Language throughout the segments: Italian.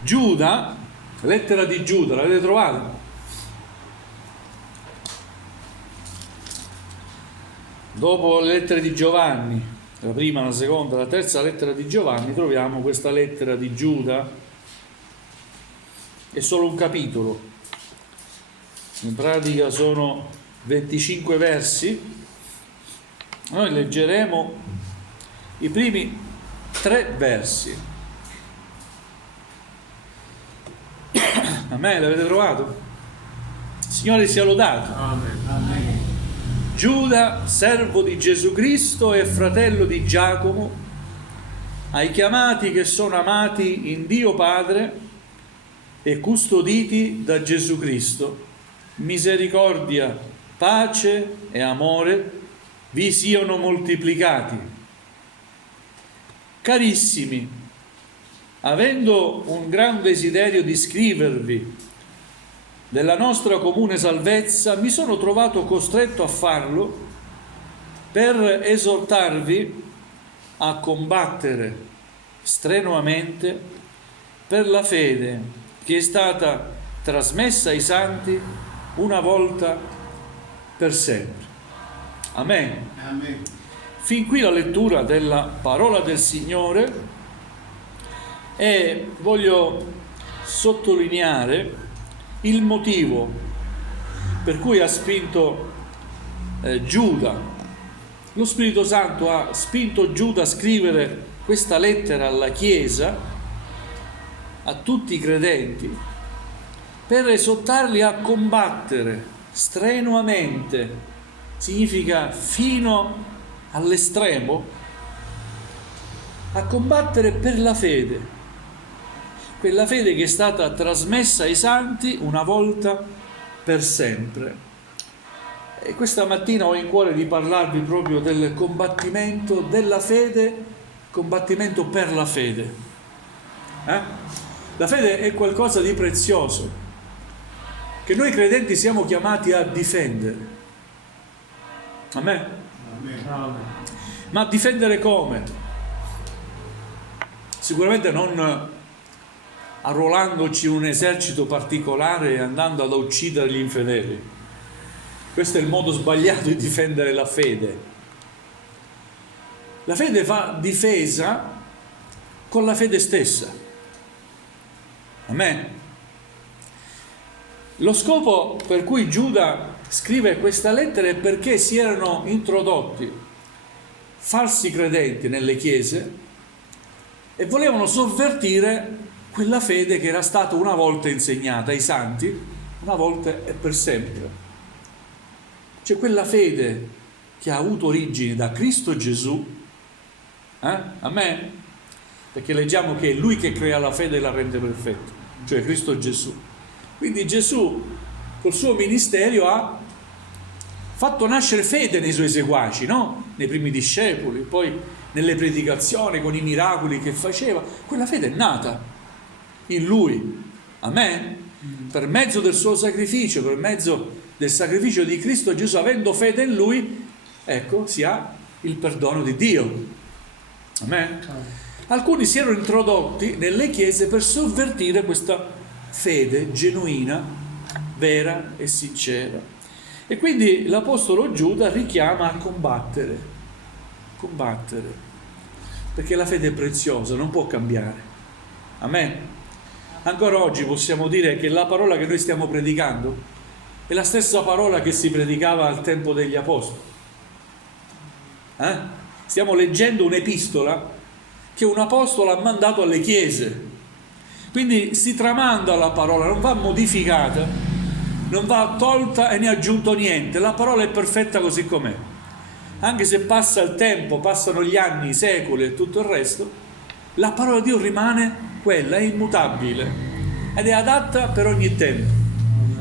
Giuda, lettera di Giuda, l'avete trovata? Dopo le lettere di Giovanni, la prima, la seconda, la terza lettera di Giovanni, troviamo questa lettera di Giuda. È solo un capitolo, in pratica sono 25 versi. Noi leggeremo i primi 3 versi. Amen, l'avete trovato? Signore sia lodato. Amen. Amen. Giuda, servo di Gesù Cristo e fratello di Giacomo, ai chiamati che sono amati in Dio Padre e custoditi da Gesù Cristo, misericordia, pace e amore vi siano moltiplicati. Carissimi, avendo un gran desiderio di scrivervi della nostra comune salvezza, mi sono trovato costretto a farlo per esortarvi a combattere strenuamente per la fede che è stata trasmessa ai santi una volta per sempre. Amen. Amen. Fin qui la lettura della parola del Signore, e voglio sottolineare il motivo per cui ha spinto Giuda. Lo Spirito Santo ha spinto Giuda a scrivere questa lettera alla Chiesa, a tutti i credenti, per esortarli a combattere strenuamente, significa fino all'estremo, a combattere per la fede, quella fede che è stata trasmessa ai santi una volta per sempre. E questa mattina ho in cuore di parlarvi proprio del combattimento della fede, combattimento per la fede. La fede è qualcosa di prezioso che noi credenti siamo chiamati a difendere. Amen? Amen. Ma difendere come? Sicuramente non arruolandoci un esercito particolare e andando ad uccidere gli infedeli. Questo è il modo sbagliato di difendere la fede. La fede va difesa con la fede stessa. Amen. Lo scopo per cui Giuda scrive questa lettera è perché si erano introdotti falsi credenti nelle chiese e volevano sovvertire quella fede che era stata una volta insegnata ai santi, una volta e per sempre. Cioè quella fede che ha avuto origine da Cristo Gesù, Amen? Perché leggiamo che è Lui che crea la fede e la rende perfetta, cioè Cristo Gesù. Quindi Gesù col suo ministero ha fatto nascere fede nei suoi seguaci, no? Nei primi discepoli, poi nelle predicazioni, con i miracoli che faceva. Quella fede è nata in Lui, amen? Per mezzo del suo sacrificio, per mezzo del sacrificio di Cristo Gesù, avendo fede in Lui, ecco, si ha il perdono di Dio, amen? Alcuni si erano introdotti nelle chiese per sovvertire questa fede genuina, vera e sincera, e quindi l'Apostolo Giuda richiama a combattere, perché la fede è preziosa, non può cambiare, amen? Ancora oggi possiamo dire che la parola che noi stiamo predicando è la stessa parola che si predicava al tempo degli Apostoli. Stiamo leggendo un'epistola che un apostolo ha mandato alle chiese, quindi si tramanda la parola, non va modificata, non va tolta e ne aggiunto niente. La parola è perfetta così com'è, anche se passa il tempo, passano gli anni, i secoli e tutto il resto, la parola di Dio rimane quella, è immutabile ed è adatta per ogni tempo.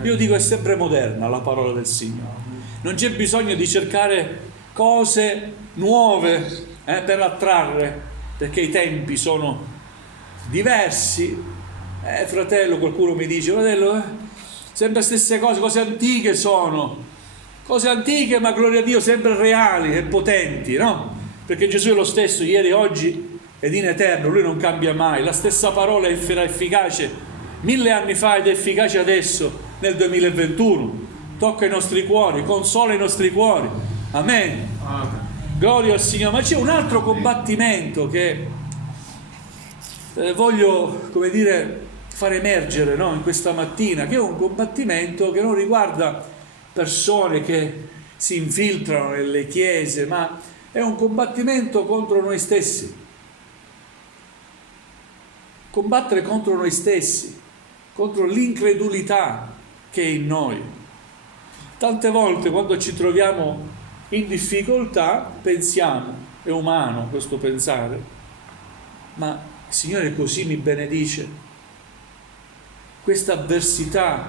Io dico è sempre moderna la parola del Signore, non c'è bisogno di cercare cose nuove per attrarre, perché i tempi sono diversi. Fratello, qualcuno mi dice, fratello, sempre stesse cose antiche sono, cose antiche ma gloria a Dio sempre reali e potenti, no? Perché Gesù è lo stesso ieri, oggi ed in eterno, Lui non cambia mai. La stessa parola era efficace 1000 anni fa ed è efficace adesso nel 2021. Tocca i nostri cuori, consola i nostri cuori. Amen. Amen. Gloria al Signore. Ma c'è un altro combattimento che voglio, come dire, far emergere, no, in questa mattina, che è un combattimento che non riguarda persone che si infiltrano nelle chiese, ma è un combattimento contro noi stessi. Combattere contro noi stessi, contro l'incredulità che è in noi. Tante volte quando ci troviamo in difficoltà pensiamo, è umano questo pensare, ma il Signore così mi benedice, questa avversità,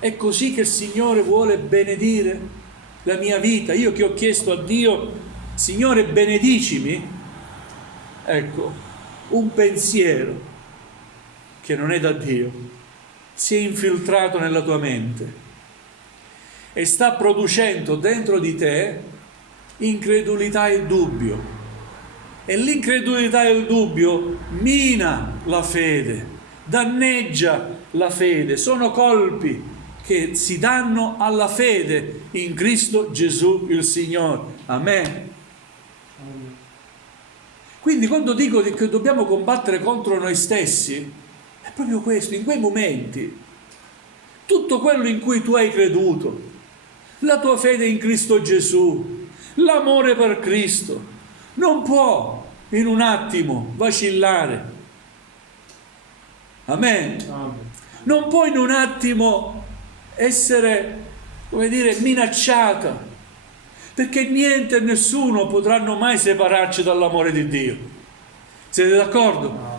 è così che il Signore vuole benedire la mia vita. Io che ho chiesto a Dio, Signore benedicimi, ecco, un pensiero che non è da Dio si è infiltrato nella tua mente e sta producendo dentro di te incredulità e dubbio, e l'incredulità e il dubbio mina la fede, danneggia la fede, sono colpi che si danno alla fede in Cristo Gesù il Signore. Amen. Quindi quando dico che dobbiamo combattere contro noi stessi, è proprio questo, in quei momenti, tutto quello in cui tu hai creduto, la tua fede in Cristo Gesù, l'amore per Cristo, non può in un attimo vacillare. Amen. Amen. Non può in un attimo essere, come dire, minacciata, perché niente e nessuno potranno mai separarci dall'amore di Dio. Siete d'accordo? Amen.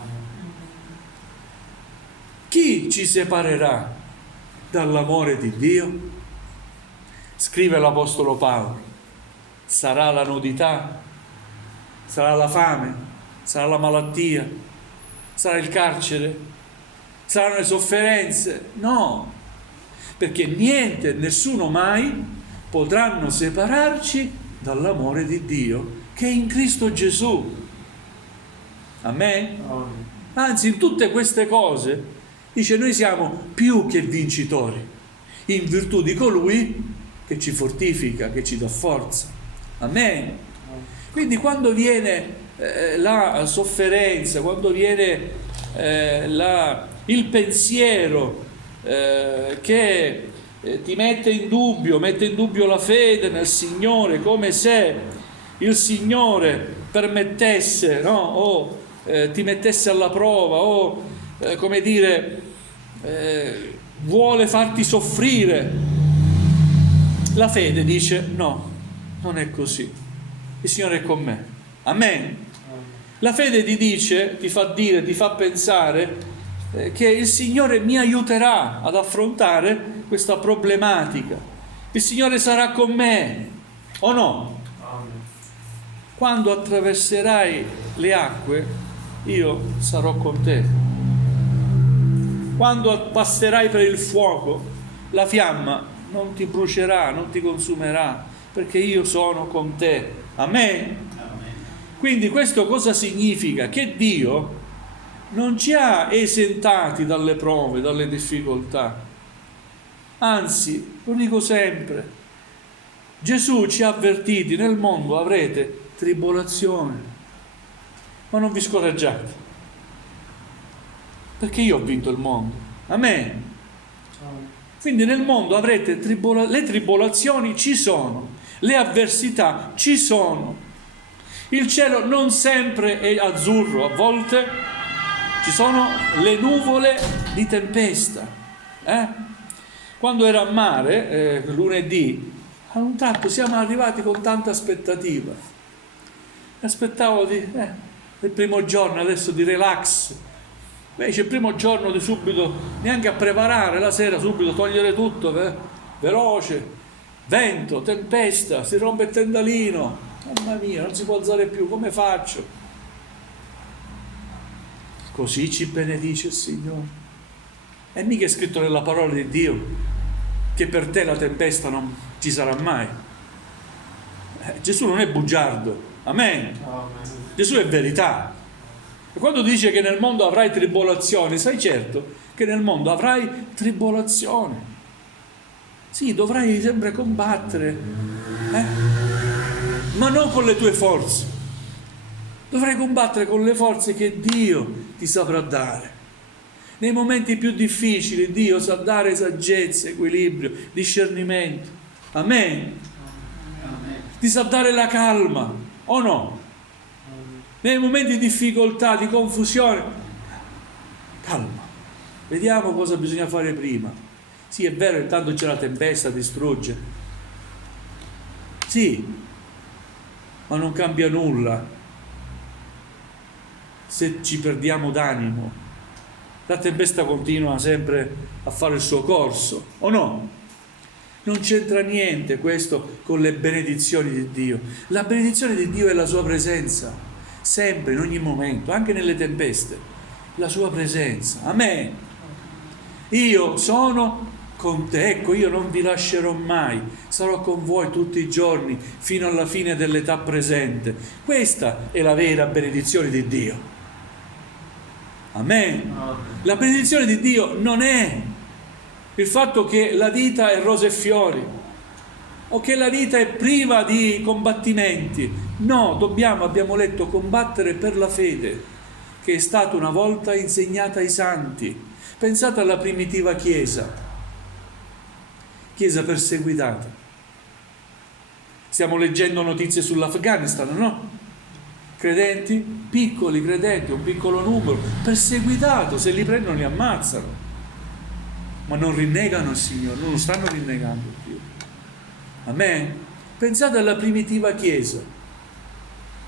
Chi ci separerà dall'amore di Dio? Scrive l'Apostolo Paolo: sarà la nudità, sarà la fame, sarà la malattia, sarà il carcere, saranno le sofferenze? No, perché niente e nessuno mai potranno separarci dall'amore di Dio che è in Cristo Gesù. Amen? Amen. Anzi, in tutte queste cose dice noi siamo più che vincitori in virtù di colui che ci fortifica, che ci dà forza. Amen. Quindi quando viene la sofferenza, quando viene il pensiero che ti mette in dubbio la fede nel Signore, come se il Signore permettesse, no? O ti mettesse alla prova, o come dire, vuole farti soffrire, la fede dice no, non è così, il Signore è con me. Amen. La fede ti dice, ti fa dire, ti fa pensare che il Signore mi aiuterà ad affrontare questa problematica, il Signore sarà con me, o no? Amen. Quando attraverserai le acque, io sarò con te. Quando passerai per il fuoco, la fiamma non ti brucerà, non ti consumerà, perché io sono con te. Amen. Quindi questo cosa significa? Che Dio non ci ha esentati dalle prove, dalle difficoltà. Anzi, lo dico sempre, Gesù ci ha avvertiti: nel mondo avrete tribolazione, ma non vi scoraggiate, perché io ho vinto il mondo. Amen. Quindi nel mondo avrete le tribolazioni, ci sono, le avversità ci sono. Il cielo non sempre è azzurro, a volte ci sono le nuvole di tempesta. Quando ero a mare, lunedì, a un tratto siamo arrivati con tanta aspettativa. Aspettavo il primo giorno adesso di relax. Invece il primo giorno di subito, neanche a preparare la sera, subito togliere tutto, veloce, vento, tempesta, si rompe il tendalino. Mamma mia, non si può alzare più, come faccio? Così ci benedice il Signore. E mica è scritto nella parola di Dio che per te la tempesta non ci sarà mai. Gesù non è bugiardo. Amen. Amen. Gesù è verità. E quando dice che nel mondo avrai tribolazione, sai certo che nel mondo avrai tribolazione. Sì, dovrai sempre combattere, ma non con le tue forze. Dovrai combattere con le forze che Dio ti saprà dare. Nei momenti più difficili Dio sa dare saggezza, equilibrio, discernimento. Amen. Ti sa dare la calma, o no? Nei momenti di difficoltà, di confusione, calma. Vediamo cosa bisogna fare prima. Sì, è vero, intanto c'è la tempesta, distrugge. Sì, ma non cambia nulla se ci perdiamo d'animo. La tempesta continua sempre a fare il suo corso, o no? Non c'entra niente questo con le benedizioni di Dio. La benedizione di Dio è la sua presenza, sempre, in ogni momento, anche nelle tempeste, la sua presenza. Amen. Io sono con te, ecco, io non vi lascerò mai, sarò con voi tutti i giorni fino alla fine dell'età presente. Questa è la vera benedizione di Dio. Amen. La benedizione di Dio non è il fatto che la vita è rose e fiori o che la vita è priva di combattimenti. No, abbiamo letto, combattere per la fede che è stata una volta insegnata ai santi. Pensate alla primitiva chiesa perseguitata. Stiamo leggendo notizie sull'Afghanistan, no? Credenti, piccoli credenti, un piccolo numero, perseguitato, se li prendono li ammazzano, ma non rinnegano il Signore, non lo stanno rinnegando più. Amen. Pensate alla primitiva chiesa,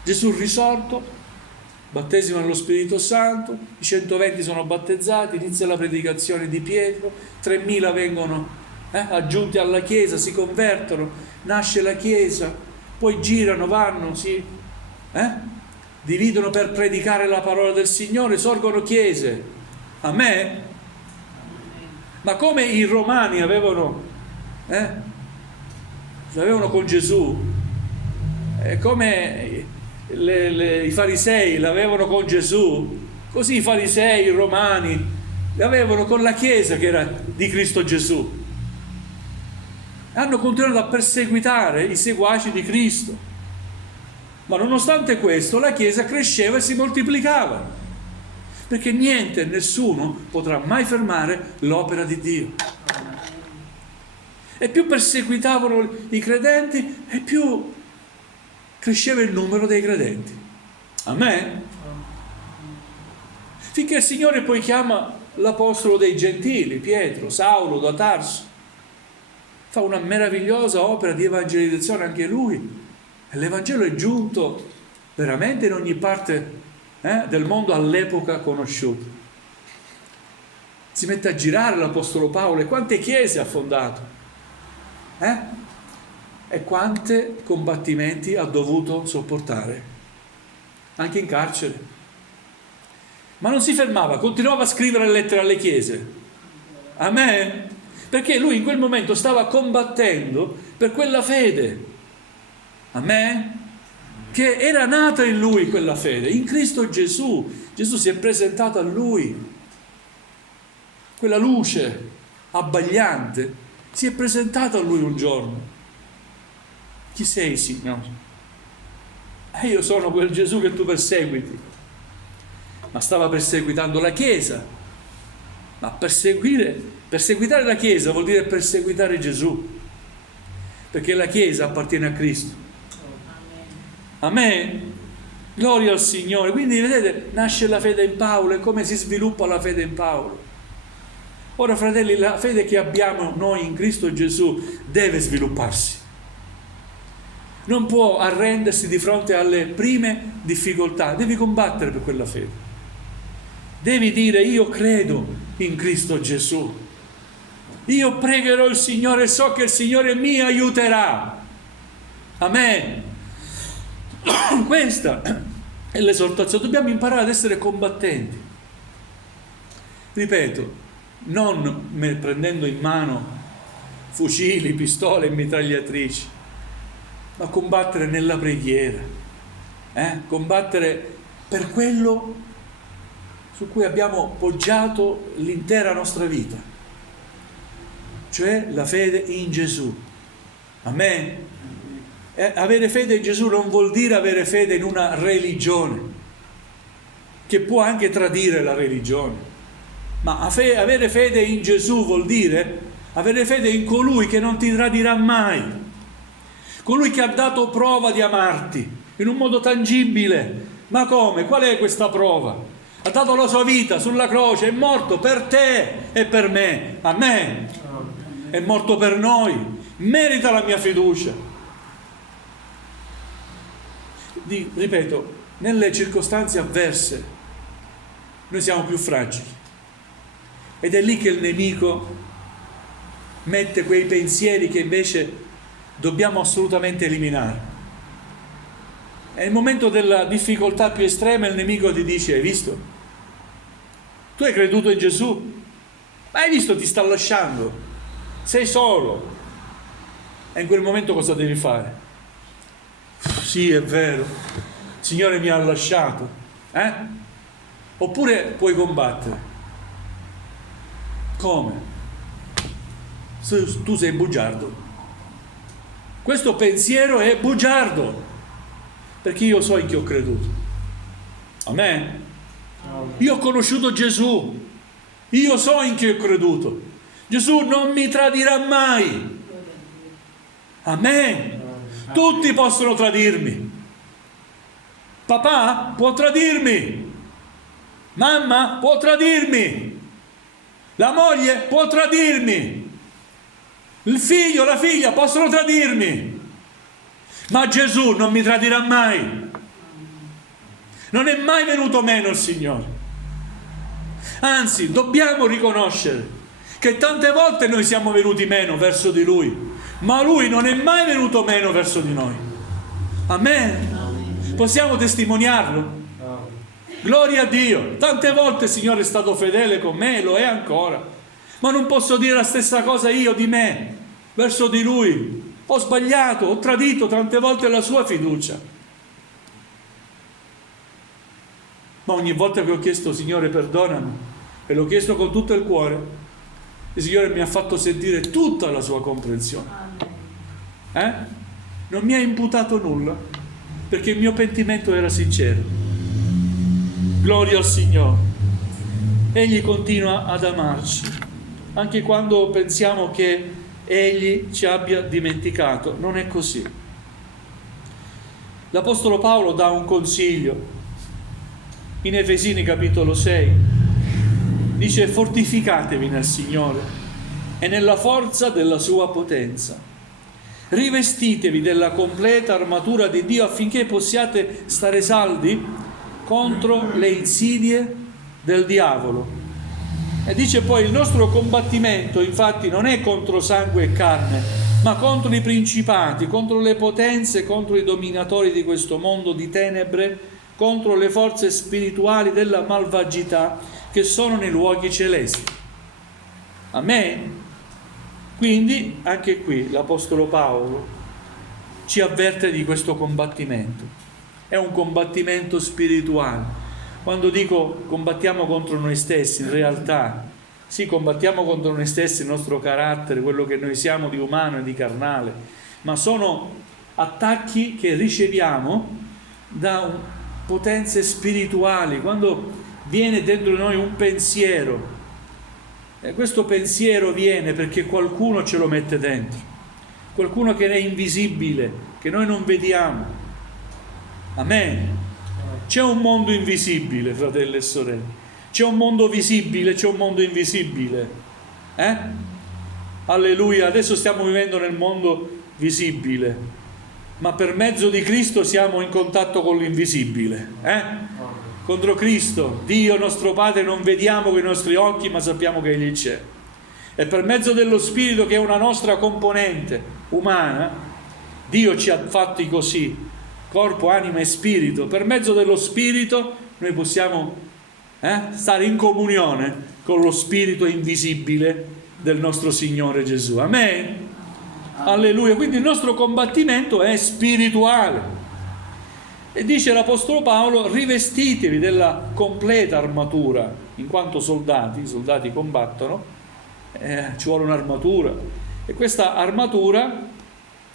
Gesù risorto, battesimo nello Spirito Santo, i 120 sono battezzati, inizia la predicazione di Pietro, 3.000 vengono aggiunti alla chiesa, si convertono, nasce la chiesa, poi girano, vanno, dividono per predicare la parola del Signore, sorgono chiese. Amen. Ma come i romani avevano con Gesù, come i farisei l'avevano con Gesù, così i farisei, i romani l'avevano con la chiesa che era di Cristo Gesù. Hanno continuato a perseguitare i seguaci di Cristo. Ma nonostante questo la Chiesa cresceva e si moltiplicava, perché niente e nessuno potrà mai fermare l'opera di Dio. E più perseguitavano i credenti e più cresceva il numero dei credenti. Amen. Finché il Signore poi chiama l'apostolo dei gentili, Pietro, Saulo da Tarso, fa una meravigliosa opera di evangelizzazione anche lui. L'Evangelo è giunto veramente in ogni parte del mondo all'epoca conosciuto. Si mette a girare l'Apostolo Paolo e quante chiese ha fondato, e quanti combattimenti ha dovuto sopportare, anche in carcere. Ma non si fermava, continuava a scrivere lettere alle chiese. Amen. Perché lui in quel momento stava combattendo per quella fede. Amen? Che era nata in lui quella fede, in Cristo Gesù. Gesù si è presentato a lui, quella luce abbagliante si è presentata a lui un giorno. Chi sei, Signore? Io sono quel Gesù che tu perseguiti. Ma stava perseguitando la Chiesa. Ma perseguitare la Chiesa vuol dire perseguitare Gesù, perché la Chiesa appartiene a Cristo. Amen. Gloria al Signore. Quindi vedete, nasce la fede in Paolo e come si sviluppa la fede in Paolo. Ora, fratelli, la fede che abbiamo noi in Cristo Gesù deve svilupparsi. Non può arrendersi di fronte alle prime difficoltà, devi combattere per quella fede. Devi dire: io credo in Cristo Gesù. Io pregherò il Signore e so che il Signore mi aiuterà. Amen. Questa è l'esortazione. Dobbiamo imparare ad essere combattenti. Ripeto, non prendendo in mano fucili, pistole e mitragliatrici, ma combattere nella preghiera, combattere per quello su cui abbiamo poggiato l'intera nostra vita, cioè la fede in Gesù. Amen. Avere fede in Gesù non vuol dire avere fede in una religione, che può anche tradire la religione, ma avere fede in Gesù vuol dire avere fede in colui che non ti tradirà mai, colui che ha dato prova di amarti in un modo tangibile. Ma come? Qual è questa prova? Ha dato la sua vita sulla croce, è morto per te e per me. Amen. È morto per noi, merita la mia fiducia. Ripeto, nelle circostanze avverse noi siamo più fragili, ed è lì che il nemico mette quei pensieri che invece dobbiamo assolutamente eliminare. È il momento della difficoltà più estrema, il nemico ti dice: hai visto? Tu hai creduto in Gesù, ma hai visto, ti sta lasciando, sei solo. E in quel momento cosa devi fare? Sì, è vero, il Signore mi ha lasciato, oppure puoi combattere. Come? Tu sei bugiardo. Questo pensiero è bugiardo, perché io so in chi ho creduto. Amen. Io ho conosciuto Gesù, io so in chi ho creduto. Gesù non mi tradirà mai. Amen. Tutti possono tradirmi. Papà può tradirmi, mamma può tradirmi, la moglie può tradirmi, il figlio, la figlia possono tradirmi, ma Gesù non mi tradirà mai. Non è mai venuto meno il Signore. Anzi, dobbiamo riconoscere che tante volte noi siamo venuti meno verso di Lui, ma Lui non è mai venuto meno verso di noi. Amen. Possiamo testimoniarlo? Gloria a Dio. Tante volte il Signore è stato fedele con me, lo è ancora, ma non posso dire la stessa cosa io di me verso di Lui. Ho sbagliato, ho tradito tante volte la sua fiducia, ma ogni volta che ho chiesto: Signore perdonami, e l'ho chiesto con tutto il cuore, il Signore mi ha fatto sentire tutta la sua comprensione. Non mi ha imputato nulla, perché il mio pentimento era sincero. Gloria al Signore. Egli continua ad amarci, anche quando pensiamo che Egli ci abbia dimenticato. Non è così. L'Apostolo Paolo dà un consiglio in Efesini capitolo 6. Dice: fortificatevi nel Signore e nella forza della sua potenza. Rivestitevi della completa armatura di Dio affinché possiate stare saldi contro le insidie del diavolo. E dice poi: il nostro combattimento infatti non è contro sangue e carne, ma contro i principati, contro le potenze, contro i dominatori di questo mondo di tenebre, contro le forze spirituali della malvagità che sono nei luoghi celesti. Amen. Quindi anche qui l'Apostolo Paolo ci avverte di questo combattimento. È un combattimento spirituale. Quando dico combattiamo contro noi stessi, in realtà sì, combattiamo contro noi stessi, il nostro carattere, quello che noi siamo di umano e di carnale, ma sono attacchi che riceviamo da potenze spirituali. Quando viene dentro di noi un pensiero, e questo pensiero viene perché qualcuno ce lo mette dentro, qualcuno che è invisibile, che noi non vediamo. Amen. C'è un mondo invisibile, fratelli e sorelle. C'è un mondo visibile, c'è un mondo invisibile. Alleluia. Adesso stiamo vivendo nel mondo visibile, ma per mezzo di Cristo siamo in contatto con l'invisibile. Contro Cristo, Dio nostro Padre, non vediamo con i nostri occhi, ma sappiamo che Egli c'è. E per mezzo dello Spirito, che è una nostra componente umana, Dio ci ha fatti così, corpo, anima e spirito. Per mezzo dello Spirito noi possiamo stare in comunione con lo Spirito invisibile del nostro Signore Gesù. Amen. Alleluia. Quindi il nostro combattimento è spirituale. E dice l'Apostolo Paolo: rivestitevi della completa armatura, in quanto i soldati combattono, ci vuole un'armatura, e questa armatura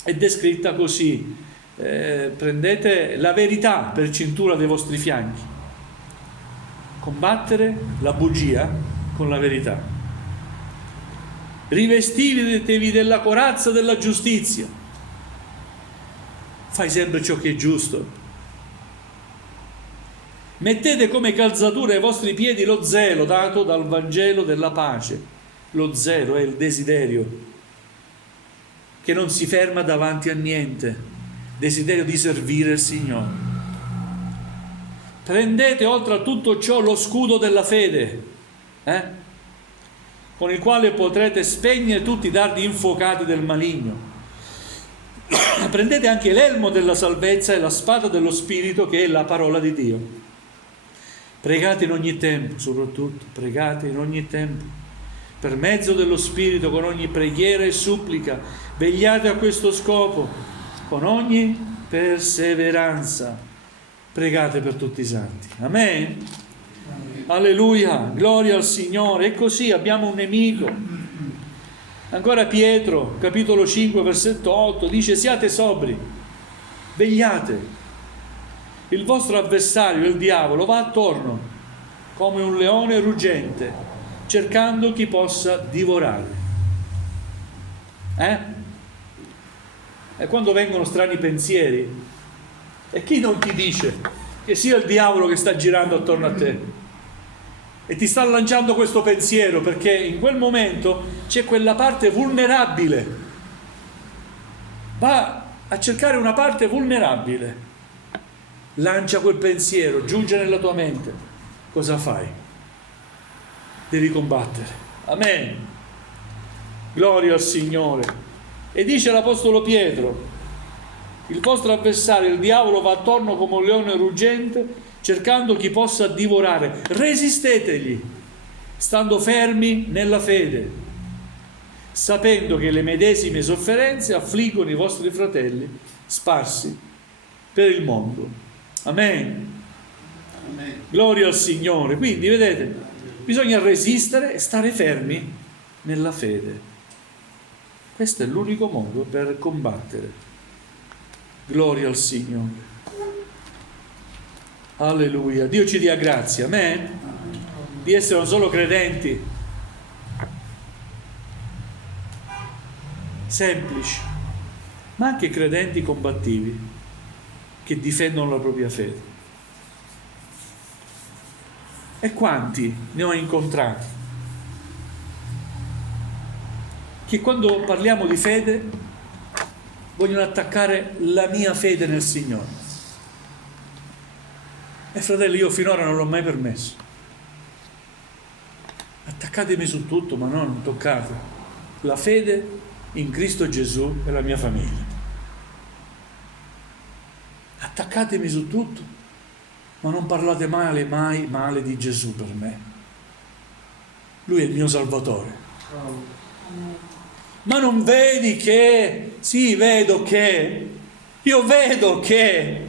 è descritta così: prendete la verità per cintura dei vostri fianchi, combattere la bugia con la verità. Rivestitevi della corazza della giustizia, fai sempre ciò che è giusto. Mettete come calzatura ai vostri piedi lo zelo dato dal Vangelo della pace. Lo zelo è il desiderio che non si ferma davanti a niente, desiderio di servire il Signore. Prendete oltre a tutto ciò lo scudo della fede, con il quale potrete spegnere tutti i dardi infuocati del maligno. Prendete anche l'elmo della salvezza e la spada dello Spirito, che è la parola di Dio. Pregate in ogni tempo, soprattutto pregate in ogni tempo, per mezzo dello Spirito, con ogni preghiera e supplica. Vegliate a questo scopo con ogni perseveranza. Pregate per tutti i santi. Amen. Alleluia, gloria al Signore. E così abbiamo un nemico. Ancora Pietro, capitolo 5, versetto 8, dice: siate sobri, vegliate. Il vostro avversario, il diavolo, va attorno come un leone ruggente, cercando chi possa divorare. E quando vengono strani pensieri, e chi non ti dice che sia il diavolo che sta girando attorno a te e ti sta lanciando questo pensiero, perché in quel momento c'è quella parte vulnerabile, va a cercare una parte vulnerabile, lancia quel pensiero, giunge nella tua mente. Cosa fai? Devi combattere. Amen. Gloria al Signore. E dice l'Apostolo Pietro: il vostro avversario, il diavolo, va attorno come un leone ruggente, cercando chi possa divorare. Resistetegli, stando fermi nella fede, sapendo che le medesime sofferenze affliggono i vostri fratelli sparsi per il mondo. Amen. Amen. Gloria al Signore. Quindi vedete, bisogna resistere e stare fermi nella fede. Questo è l'unico modo per combattere. Gloria al Signore. Alleluia. Dio ci dia grazia. Amen. Di essere non solo credenti semplici, ma anche credenti combattivi, che difendono la propria fede. E quanti ne ho incontrati che quando parliamo di fede vogliono attaccare la mia fede nel Signore. E fratelli, io finora non l'ho mai permesso. Attaccatemi su tutto, ma non toccate la fede in Cristo Gesù e la mia famiglia. Attaccatemi su tutto, ma non parlate mai male di Gesù per me. Lui è il mio Salvatore. Ma non vedi che? Sì, vedo che. Io vedo che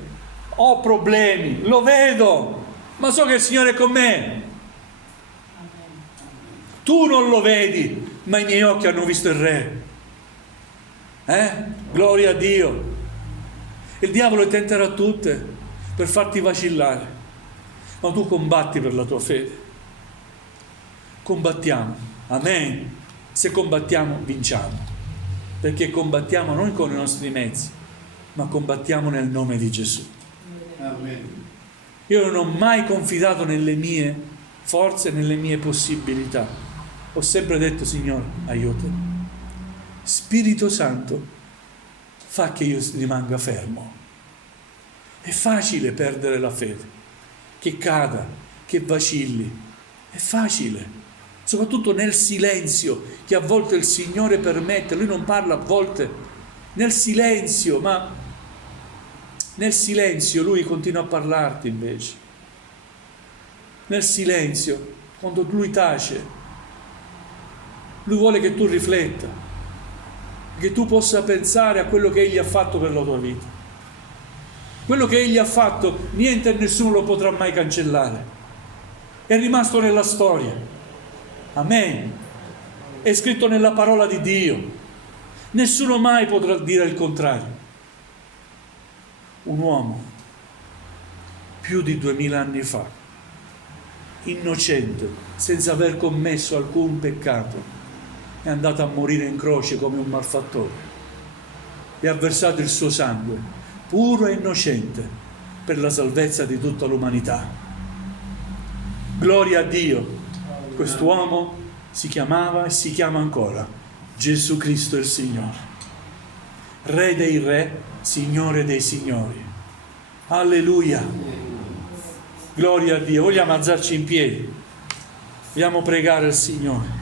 ho problemi, lo vedo, ma so che il Signore è con me. Tu non lo vedi, ma i miei occhi hanno visto il Re. Gloria a Dio. Il diavolo tenterà tutte per farti vacillare, ma tu combatti per la tua fede. Combattiamo. Amen. Se combattiamo, vinciamo, perché combattiamo non con i nostri mezzi, ma combattiamo nel nome di Gesù. Amen. Io non ho mai confidato nelle mie forze, nelle mie possibilità. Ho sempre detto: Signore, aiutami. Spirito Santo, fa che io rimanga fermo. È facile perdere la fede, che cada, che vacilli. È facile, soprattutto nel silenzio che a volte il Signore permette. Lui non parla a volte nel silenzio, ma nel silenzio Lui continua a parlarti invece. Nel silenzio, quando Lui tace, Lui vuole che tu rifletta, che tu possa pensare a quello che Egli ha fatto per la tua vita. Quello che egli ha fatto, niente e nessuno lo potrà mai cancellare. È rimasto nella storia. Amen. È scritto nella parola di Dio. Nessuno mai potrà dire il contrario. Un uomo, più di 2000 anni fa, innocente, senza aver commesso alcun peccato, è andato a morire in croce come un malfattore e ha versato il suo sangue, puro e innocente, per la salvezza di tutta l'umanità. Gloria a Dio. Quest'uomo si chiamava e si chiama ancora Gesù Cristo il Signore, Re dei Re, Signore dei Signori. Alleluia. Gloria a Dio. Vogliamo alzarci in piedi, vogliamo pregare il Signore.